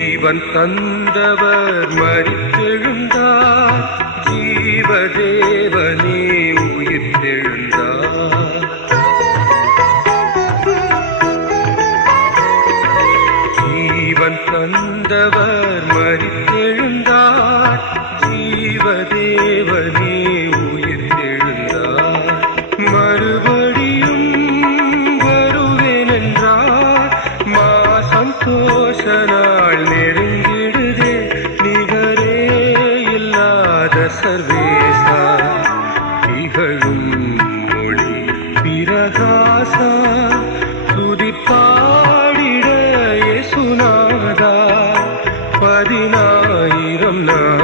ஜீவன் தந்தவர் மரித்தெழுந்தார், ஜீவதேவனே உயிர்த்தெழுந்தார். ஜீவன் தந்தவர் மரித்தெழுந்தார், ஜீவதேவனே உயிர்த்தெழுந்தார். மறுபடியும் வருவேன் என்றார், மா சந்தோஷ நாள் நெருங்கிடுதே. நிகரே இல்லாத சர்வேசா, திகழும் மொழி பிரகாசா, துதிப்பாடிட இயேசுநாதா. 10,000 நாள்